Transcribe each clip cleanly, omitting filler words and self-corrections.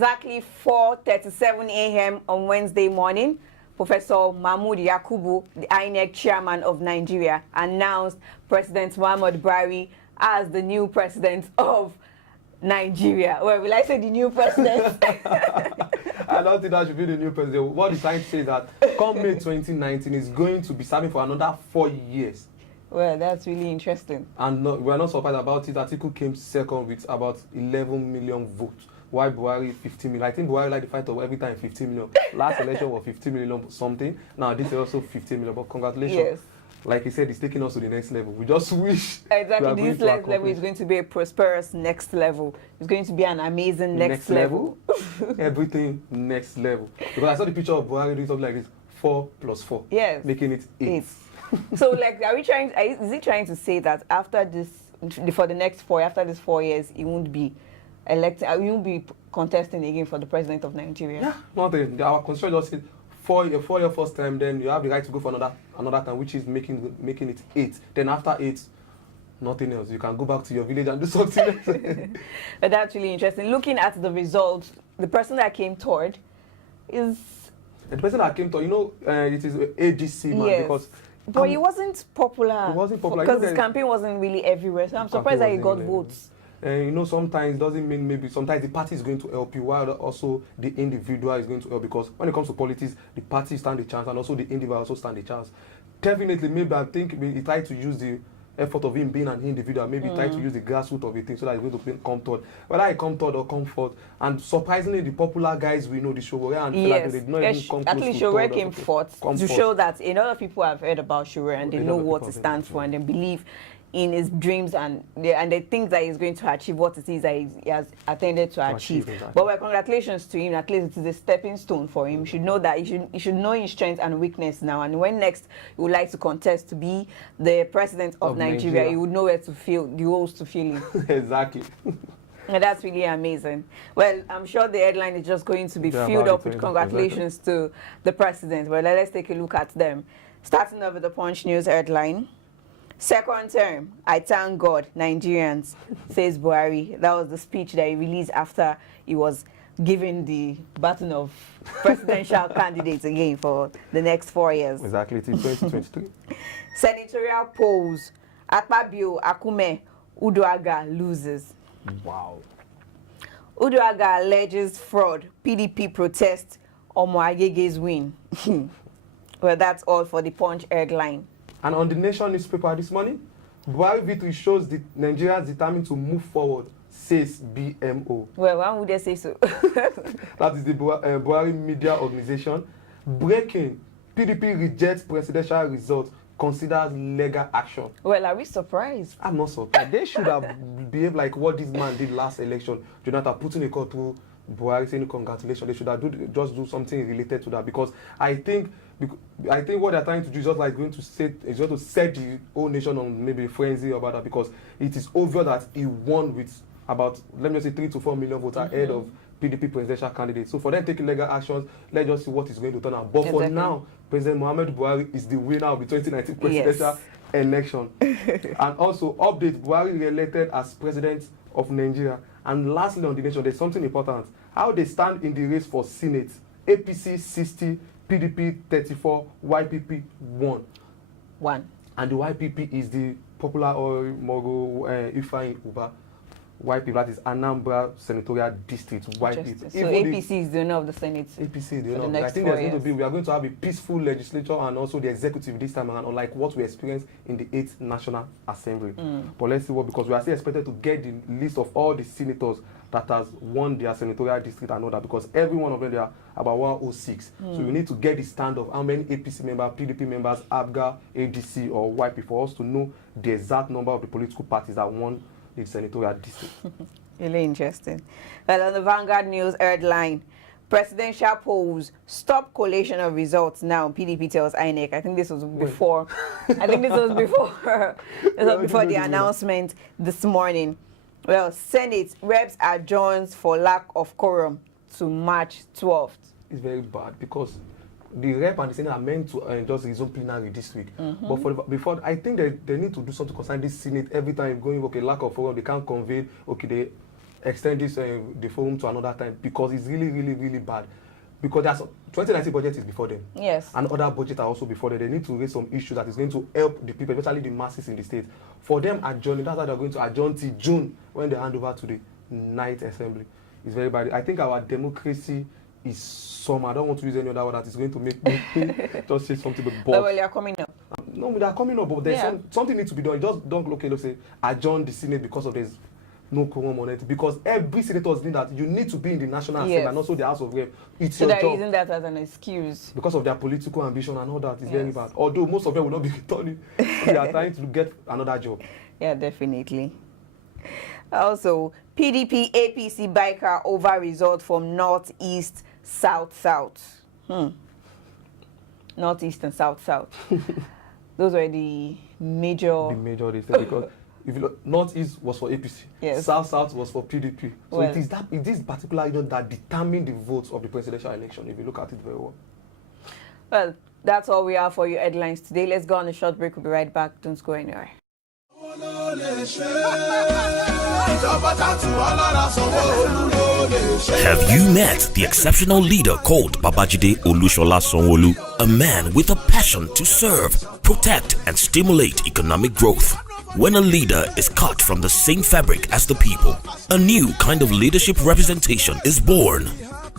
exactly 4:37 a.m. on Wednesday morning, Professor Mahmood Yakubu, the INEC chairman of Nigeria, announced President Muhammad Buhari as the new president of Nigeria. Well, will I say the new president? I don't think that should be the new president. What he's trying to say is that come May 2019 is going to be serving for another 4 years. Well, that's really interesting. And we're not surprised about it. The article came second with about 11 million votes. Why Buhari 15 million? I think Buhari like the fight of every time 15 million. Last election was 15 million something. Now this is also 15 million. But congratulations. Yes. Like he said, it's taking us to the next level. We just wish. Exactly. This next level is going to be a prosperous next level. It's going to be an amazing next level. Everything next level. Because I saw the picture of Buhari doing something like this. 4 plus 4. Yes. Making it 8. So, like, is he trying to say that after this, for the next 4, after these 4 years, he won't be elected, he won't be contesting again for the president of Nigeria? Yeah, nothing. Our constitution just said 4 year first time, then you have the right to go for another time, which is making it 8. Then after 8, nothing else. You can go back to your village and do something else. But that's really interesting. Looking at the results, the person that came third is... The person that came third, it is ADC, man, yes. because... But he wasn't popular. He wasn't popular. Because his campaign wasn't really everywhere. So I'm surprised that he got votes. Sometimes doesn't mean maybe sometimes the party is going to help you while also the individual is going to help, because when it comes to politics, the party stand a chance and also the individual also stand a chance. Definitely, maybe I think he tried to use the effort of him being an individual, maybe try to use the grassroots of a thing so that he's going to come third. Whether I come third or come fourth, and surprisingly, the popular guys we know, the Showore and yes. they did not even come at close least to Showore third came fourth to show that a lot of people have heard about Showore and they know what it stands for and they believe in his dreams and they think that he's going to achieve what it is that he has attended to achieve. Exactly. But well, congratulations to him. At least it is a stepping stone for him. He should know that he should know his strength and weakness now. And when next he would like to contest to be the president of Nigeria, he would know where to feel the holes to feel him. Exactly. And that's really amazing. Well, I'm sure the headline is just going to be filled up with congratulations to the president. Well, let's take a look at them. Starting off with the Punch News headline. Second term, I thank God, Nigerians, says Buhari. That was the speech that he released after he was given the baton of presidential candidate again for the next 4 years. Exactly, it is 2023. Senatorial polls, Akpabio, Akume, Uduaga loses. Wow. Uduaga alleges fraud, PDP protest, Omoagege's win. Well, that's all for the Punch headline. And on the Nation newspaper this morning, Buhari victory shows the Nigerians determined to move forward, says BMO. Well, why would they say so? That is the Buhari media organization. Breaking, PDP rejects presidential results, considers legal action. Well, are we surprised? I'm not surprised. They should have behaved like what this man did last election. Jonathan putting a call to Buhari saying congratulations. They should have just do something related to that, because I think what they're trying to do is just like going to set the whole nation on maybe a frenzy about that, because it is obvious that he won with about, let me just say, 3 to 4 million votes ahead of PDP presidential candidates. So for them taking legal actions, let's just see what is going to turn out. But for now, President Muhammad Buhari is the winner of the 2019 presidential election. And also, update, Buhari re-elected as president of Nigeria. And lastly on the Nation, there's something important. How they stand in the race for Senate. APC 60, PDP 34, YPP 1. And the YPP is the popular oil mogul Ifeanyi Ubah. YPP, that is Anambra Senatorial District. YPP. So APC is the owner of the Senate. APC is the owner. I think we are going to have a peaceful legislature and also the executive this time around, unlike what we experienced in the 8th National Assembly. But let's see what, because we are still expected to get the list of all the senators that has won their senatorial district and all that, because every one of them, they are about 106. So we need to get the stand of how many APC members, PDP members, ABGA, ADC, or YP for us to know the exact number of the political parties that won the senatorial district. Really interesting. Well, on the Vanguard News headline, presidential polls stop collation of results now. PDP tells INEC. I think this was before. I think this was before. Before the announcement this morning. Well, Senate reps adjourns for lack of quorum to March 12th. It's very bad, because the rep and the Senate are meant to just resume plenary this week. But before, I think they need to do something concerning this Senate. Every time going, okay, lack of quorum, they can't convene. Okay, extend this the forum to another time because it's really, really, really bad. Because there's 2019 budget is before them. Yes. And other budgets are also before them. They need to raise some issues that is going to help the people, especially the masses in the state. For them adjourning, that's why they're going to adjourn till June when they hand over to the night assembly. It's very bad. I think our democracy is some. I don't want to use any other word that is going to make me just say something. But well, they are coming up. No, they are coming up, but there's something needs to be done. Just don't look at say adjourn the Senate because of this. No quorum on it because every senator is doing that. You need to be in the National Assembly and also the House of Rep. It's so your they're job. using that as an excuse because of their political ambition and all that. It's very bad. Although most of them will not be returning, they are trying to get another job. Yeah, definitely. Also, PDP APC biker over result from Northeast South. Northeast and South. Those were the major. Because. If you look, Northeast was for APC, South was for PDP. So it is this particular union that determined the votes of the presidential election, if you look at it very well. Well, that's all we have for you headlines today. Let's go on a short break. We'll be right back. Don't go anywhere. Have you met the exceptional leader called Babajide Olushola Sanwo-Olu? A man with a passion to serve, protect, and stimulate economic growth. When a leader is cut from the same fabric as the people, a new kind of leadership representation is born.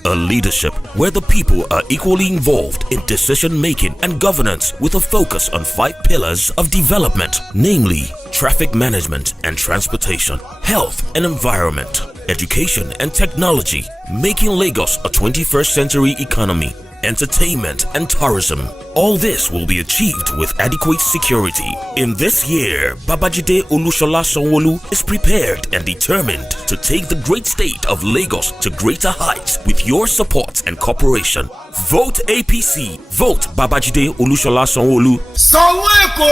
A leadership where the people are equally involved in decision-making and governance with a focus on 5 pillars of development, namely traffic management and transportation, health and environment, education and technology, making Lagos a 21st century economy, entertainment and tourism. All this will be achieved with adequate security. In this year, Babajide Olushola Sanwo-Olu is prepared and determined to take the great state of Lagos to greater heights with your support and cooperation. Vote APC. Vote Babajide Olushola Sanwo-Olu. Sanwo-Eko!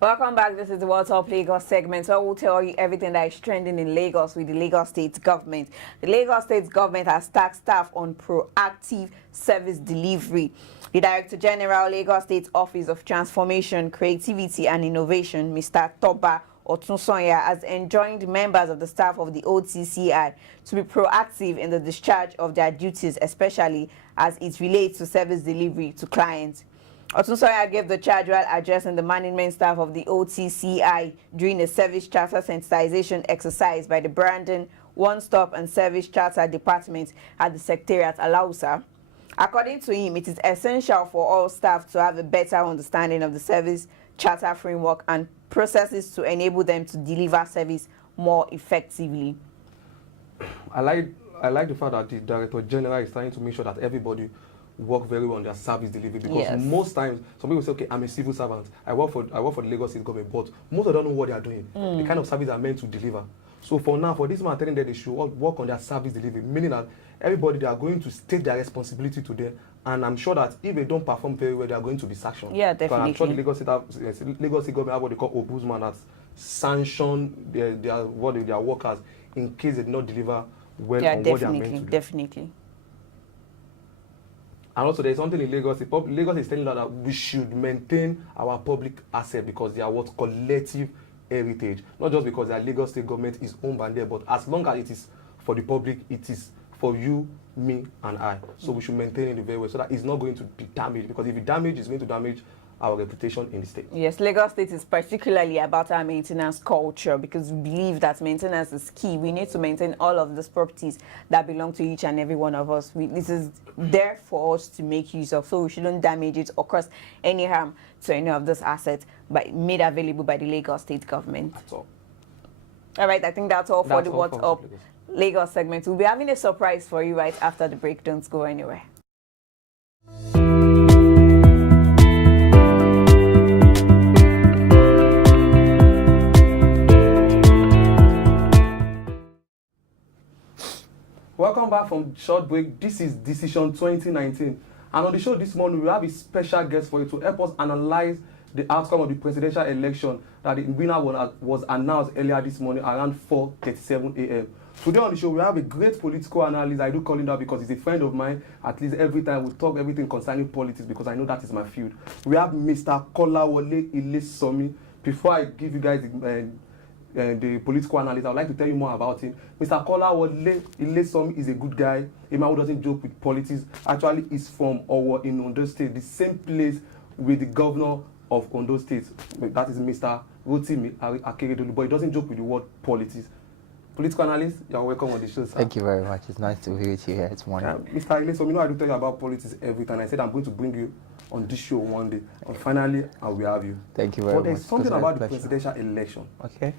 Welcome back. This is the What's Up Lagos segment. So I will tell you everything that is trending in Lagos with the Lagos State government. The Lagos State government has tasked staff on proactive service delivery. The Director General, Lagos State Office of Transformation, Creativity and Innovation, Mr. Toba Otunsonya, has enjoined members of the staff of the OTCI to be proactive in the discharge of their duties, especially as it relates to service delivery to clients. Otunsonya gave the charge while addressing the management staff of the OTCI during a service charter sensitization exercise by the Brandon One-Stop and Service Charter Department at the Secretariat, Alausa. According to him, it is essential for all staff to have a better understanding of the service charter framework and processes to enable them to deliver service more effectively. I like the fact that the Director General is trying to make sure that everybody work very well on their service delivery because most times some people say, okay, I'm a civil servant, I work for the Lagos State government, but most of them don't know what they are doing, the kind of service they are meant to deliver. So for now, for this man telling them they should work on their service delivery, meaning that everybody, they are going to take their responsibility to them, and I'm sure that if they don't perform very well, they are going to be sanctioned. Yeah, definitely. I'm sure the Lagos State government have what they call ombudsman that's sanctioned their workers in case they do not deliver well on what they are meant to do. Definitely. And also, there's something in Lagos. Lagos is telling us that we should maintain our public asset because they are what collective heritage. Not just because the Lagos State government is owned by them, but as long as it is for the public, it is for you, me, and I. So we should maintain it very well so that it's not going to be damaged. Because if it damages, it's going to damage our reputation in the state. Yes, Lagos State is particularly about our maintenance culture because we believe that maintenance is key. We need to maintain all of these properties that belong to each and every one of us. This is there for us to make use of, so we shouldn't damage it or cause any harm to any of these assets made available by the Lagos State government. That's all. All right, I think that's all for the What's Up Lagos segment. We'll be having a surprise for you right after the break. Don't go anywhere. Welcome back from short break. This is Decision 2019. And on the show this morning, we have a special guest for you to help us analyze the outcome of the presidential election that the winner was announced earlier this morning around 4:37 a.m. Today on the show, we have a great political analyst. I do call him that because he's a friend of mine. At least every time we talk everything concerning politics because I know that is my field. We have Mr. Kolawole Ilesomi. Before I give you guys the political analyst, I would like to tell you more about him. Mr. Kolawole Ilesomi is a good guy. A man who doesn't joke with politics. Actually, he's from Owo in Ondo State, the same place with the governor of Ondo State. That is Mr. Rotimi Akeredolu, but he doesn't joke with the word politics. Political analyst, you are welcome on the show, sir. Thank you very much. It's nice to be with you here. It's wonderful. Mr. Ilesomi, you know I do tell you about politics every time. I said I'm going to bring you on this show one day, and finally I will have you. Thank you very much. But there's something about the presidential election. Okay.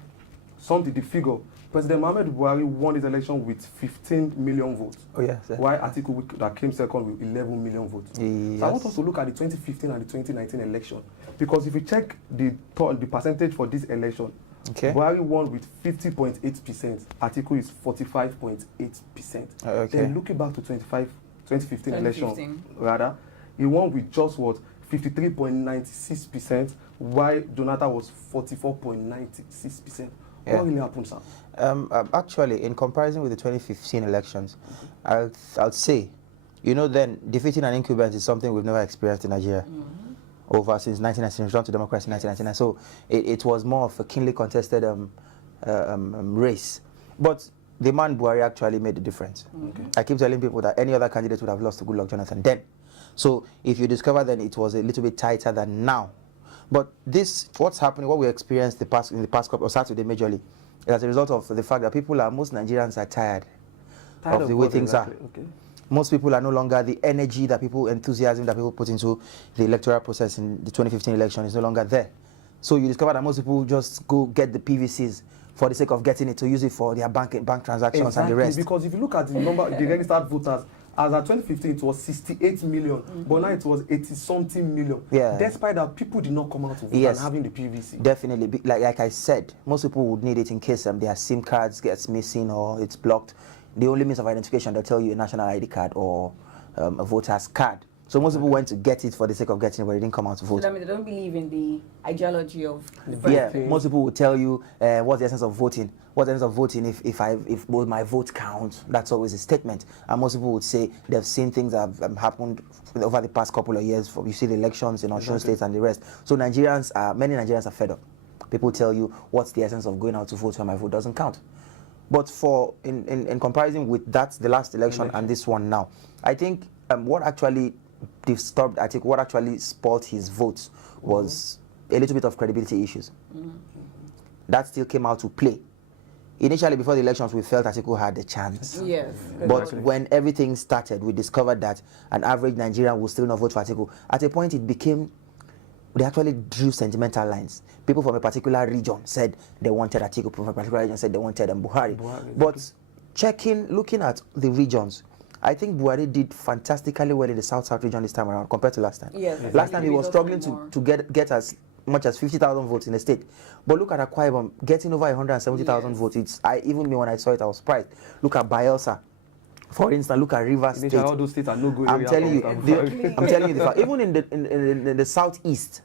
The figure. President Muhammadu Buhari won his election with 15 million votes. Oh, yes. While Atiku that came second with 11 million votes. Yes. So I want us to look at the 2015 and the 2019 election. Because if you check the percentage for this election, okay, Buhari won with 50.8%. Atiku is 45.8%. Okay. Then looking back to 2015 election, rather, he won with just what? 53.96%, while Jonathan was 44.96%. Yeah. What really happened, sir? Actually, in comparison with the 2015 elections, I'll say, then defeating an incumbent is something we've never experienced in Nigeria. Over since 1999, return to democracy in 1999. So it was more of a keenly contested race. But the man Buhari actually made the difference. Okay. I keep telling people that any other candidate would have lost to Goodluck Jonathan then. So if you discover then it was a little bit tighter than now. But what's happening, what we experienced in the past couple of Saturday majorly, is as a result of the fact that most Nigerians are tired of the way things are. Okay. Most people are no longer the energy that enthusiasm that people put into the electoral process in the 2015 election is no longer there. So you discover that most people just go get the PVCs for the sake of getting it to use it for their bank transactions and the rest. Because if you look at the number, the registered voters, as at 2015 it was 68 million, but now it was 80-something million. Yeah. Despite that, people did not come out to vote and having the PVC. Definitely. Like I said, most people would need it in case their SIM cards gets missing or it's blocked. The only means of identification, they'll tell you a national ID card or a voter's card. So most people went to get it for the sake of getting it, but they didn't come out to vote. So they don't believe in the ideology of the president. Yeah, most people will tell you what's the essence of voting. What's the essence of voting if both my vote count? That's always a statement. And most people would say they've seen things that have happened over the past couple of years. You see the elections in Osun State and the rest. So many Nigerians are fed up. People tell you what's the essence of going out to vote when my vote doesn't count. But in comparison with the last election and this one now, I think what actually disturbed Atiku, what actually spoiled his votes was a little bit of credibility issues. That still came out to play. Initially, before the elections, we felt Atiku had a chance. Yes. But when everything started, we discovered that an average Nigerian will still not vote for Atiku. At a point, they actually drew sentimental lines. People from a particular region said they wanted Atiku, people from a particular region said they wanted Buhari. But looking at the regions, I think Buhari did fantastically well in the South-South region this time around compared to last time. Yes. Last time he was struggling to get as much as 50,000 votes in the state. But look at Akwa Ibom, getting over 170,000 votes. Even me, when I saw it, I was surprised. Look at Bayelsa. For instance, look at Rivers State. All those states are no good. I'm telling you the fact. Even in the southeast,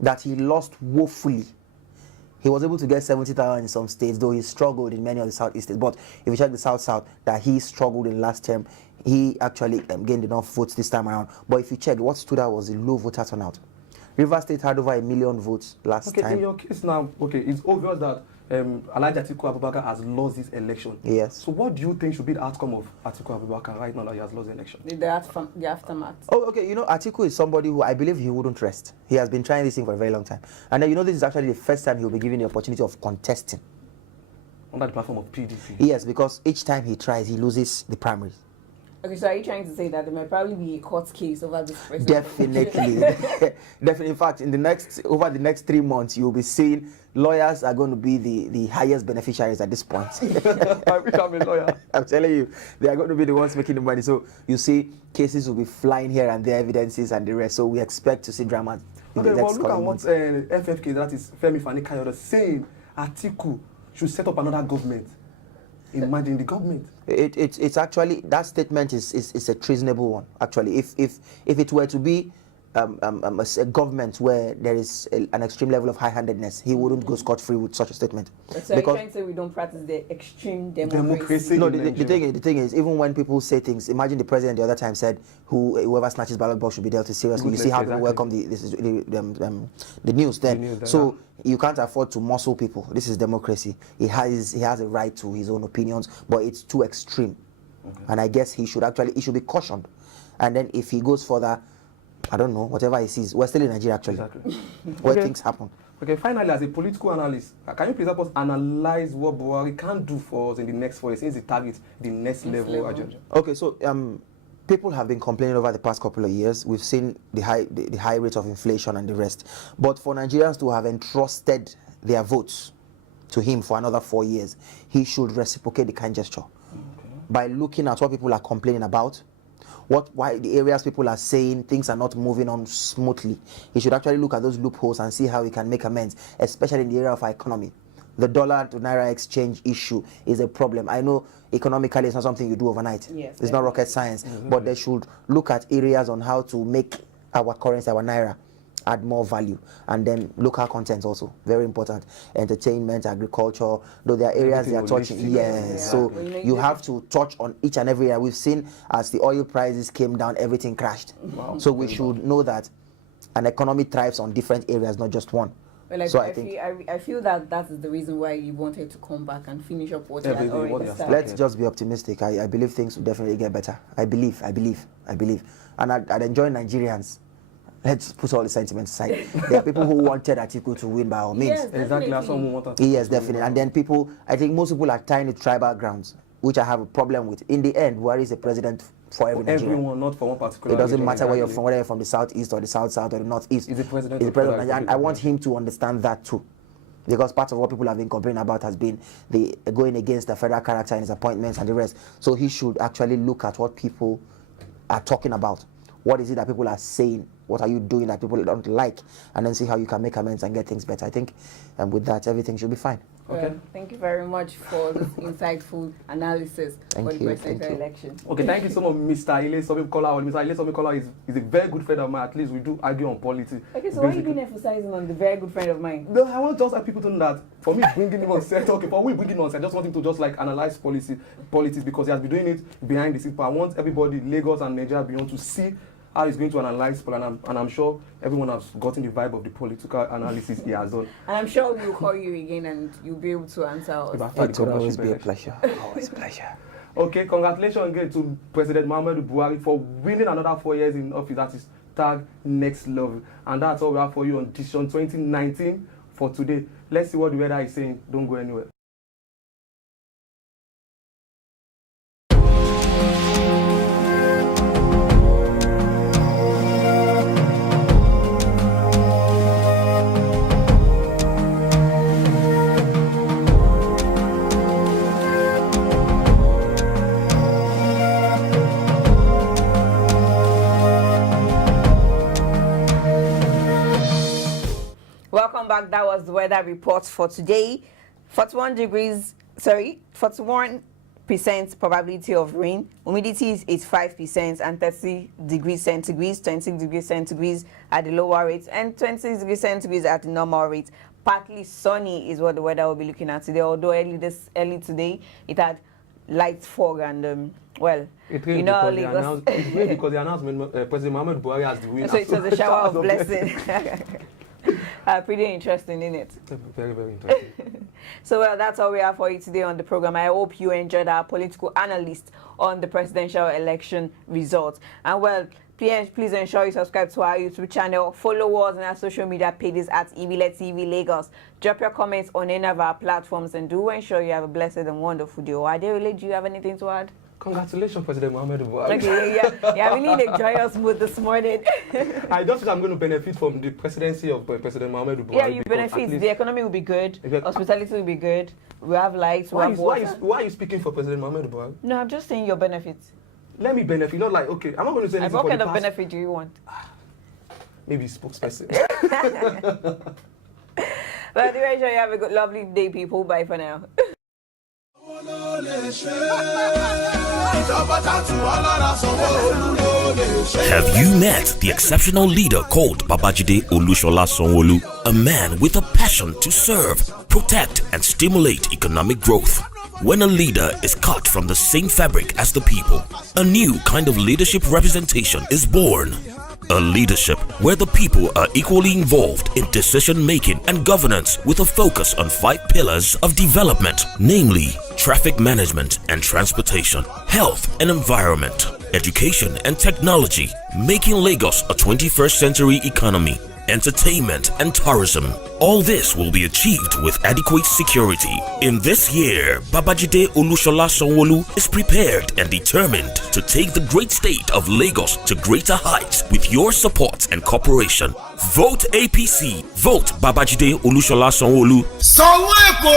that he lost woefully. He was able to get 70,000 in some states, though he struggled in many of the southeast states. But if you check the south, that he struggled in last term, he actually gained enough votes this time around. But if you check, what stood out was the low voter turnout. Rivers State had over 1 million votes last time. In your case now, it's obvious that Alhaji Atiku Abubakar has lost this election. Yes. So what do you think should be the outcome of Atiku Abubakar right now that he has lost the election? The aftermath. Oh, okay. Atiku is somebody who I believe he wouldn't rest. He has been trying this thing for a very long time. And then, this is actually the first time he'll be given the opportunity of contesting. Under the platform of PDP? Yes, because each time he tries, he loses the primaries. Okay, so are you trying to say that there might probably be a court case over this president? Definitely. Definitely. In fact, over the next 3 months, you'll be seeing lawyers are going to be the highest beneficiaries at this point. I become a lawyer. I'm telling you, they are going to be the ones making the money. So you see cases will be flying here and there, evidences and the rest. So we expect to see drama. Okay, well, look at what FFK, that is Femi Fani-Kayode, saying Atiku should set up another government. Imagine the government. It's actually, that statement is a treasonable one. Actually, if it were to be a government where there is an extreme level of high-handedness, he wouldn't go scot-free with such a statement. So you're trying to say we don't practice the extreme democracy? No, the thing is, even when people say things, imagine the president the other time said, whoever snatches ballot box should be dealt with seriously. You see how people welcome the news then. So you can't afford to muscle people. This is democracy. He has a right to his own opinions, but it's too extreme. Okay. And I guess he should be cautioned. And then if he goes further, I don't know, whatever he sees. We're still in Nigeria, actually, where things happen. Okay, finally, as a political analyst, can you please help us analyze what Buhari can do for us in the next 4 years since he targets the next level agenda? Okay, so people have been complaining over the past couple of years. We've seen the high rate of inflation and the rest. But for Nigerians to have entrusted their votes to him for another 4 years, he should reciprocate the kind gesture by looking at what people are complaining about, why the areas people are saying things are not moving on smoothly. He should actually look at those loopholes and see how he can make amends, especially in the area of our economy. The dollar to naira exchange issue is a problem. I know economically it's not something you do overnight. Yes, it's not rocket science, but they should look at areas on how to make our currency, our naira, add more value. And then local content also, very important. Entertainment, agriculture, though there are areas they are touching. Yes, so you have to touch on each and every area. We've seen as the oil prices came down, everything crashed. Wow. So we should know that an economy thrives on different areas, not just one. Well, like, so I feel that is the reason why you wanted to come back and finish up what you had already started. Let's just be optimistic. I believe things will definitely get better. I believe. And I'd enjoy Nigerians. Let's put all the sentiments aside. There are people who wanted Atiku to win by all means. Yes, exactly. That's someone wanted. Yes, definitely. And then I think most people are tying it tribal grounds, which I have a problem with. In the end, Buhari is a president for everyone, not for one particular. It doesn't matter where you're from, whether you're from the southeast or the south or the northeast. He's the president. He's the president of Nigeria, and I want him to understand that too. Because part of what people have been complaining about has been the going against the federal character in his appointments and the rest. So he should actually look at what people are talking about. What is it that people are saying? What are you doing that people don't like? And then see how you can make amends and get things better. I think with that, everything should be fine. Okay. Thank you very much for this insightful analysis for the presidential election. Okay, thank you so much, Mr. Ile Somikola. Mr. Ile Somikola is a very good friend of mine. At least we do argue on politics. Okay, so why are you been emphasizing on the very good friend of mine? No, I want just like people to know that for me bringing him on set, okay, for me bringing him on set, I just want him to just like analyze politics because he has been doing it behind the scenes. But I want everybody, Lagos and Nigeria beyond, to see how he's going to analyze, and I'm sure everyone has gotten the vibe of the political analysis he has done. And I'm sure we'll call you again and you'll be able to answer us. It will always be a pleasure. Always a pleasure. Okay, congratulations again to President Muhammadu Buhari for winning another 4 years in office. That is tag next level. And that's all we have for you on Decision 2019 for today. Let's see what the weather is saying. Don't go anywhere. Welcome back. That was the weather report for today. 41% probability of rain. Humidity is 85% and 30 degrees centigrade, 20 degrees centigrade at the lower rate and 20 degrees centigrade at the normal rate. Partly sunny is what the weather will be looking at today. Although early today it had light fog and it rained because the announcement President Muhammadu Buhari has the winner. So it was a shower of blessing. Pretty interesting, isn't it? Very, very interesting. So that's all we have for you today on the program. I hope you enjoyed our political analyst on the presidential election results. And please ensure you subscribe to our YouTube channel, follow us on our social media pages at Ibile TV Lagos. Drop your comments on any of our platforms and do ensure you have a blessed and wonderful day. Adeole, do you have anything to add? Congratulations, President Muhammadu Buhari. Okay, yeah, we need a joyous mood this morning. I just think I'm going to benefit from the presidency of President Muhammadu Buhari. Yeah, you benefit. The economy will be good. Hospitality will be good. We have lights. We have water. Why are you speaking for President Muhammadu Buhari? No, I'm just saying your benefits. Let me benefit. Not like, okay, I'm not going to say anything. What kind of benefit do you want? Maybe spokesperson. Well, do you have a good, lovely day, people. Bye for now. Ìjọba ta tù wá lára Sanwó-Olú lọ. Have you met the exceptional leader called Babajide Olushola Sanwo-Olu? A man with a passion to serve, protect, and stimulate economic growth. When a leader is cut from the same fabric as the people, a new kind of leadership representation is born. A leadership where the people are equally involved in decision-making and governance with a focus on 5 pillars of development, namely traffic management and transportation, health and environment, education and technology, making Lagos a 21st century economy, entertainment and tourism. All this will be achieved with adequate security. In this year, Babajide Olushola Sanwo-Olu is prepared and determined to take the great state of Lagos to greater heights with your support and cooperation. Vote APC. Vote Babajide Olushola Sanwo-Olu. Sanwo-Eko!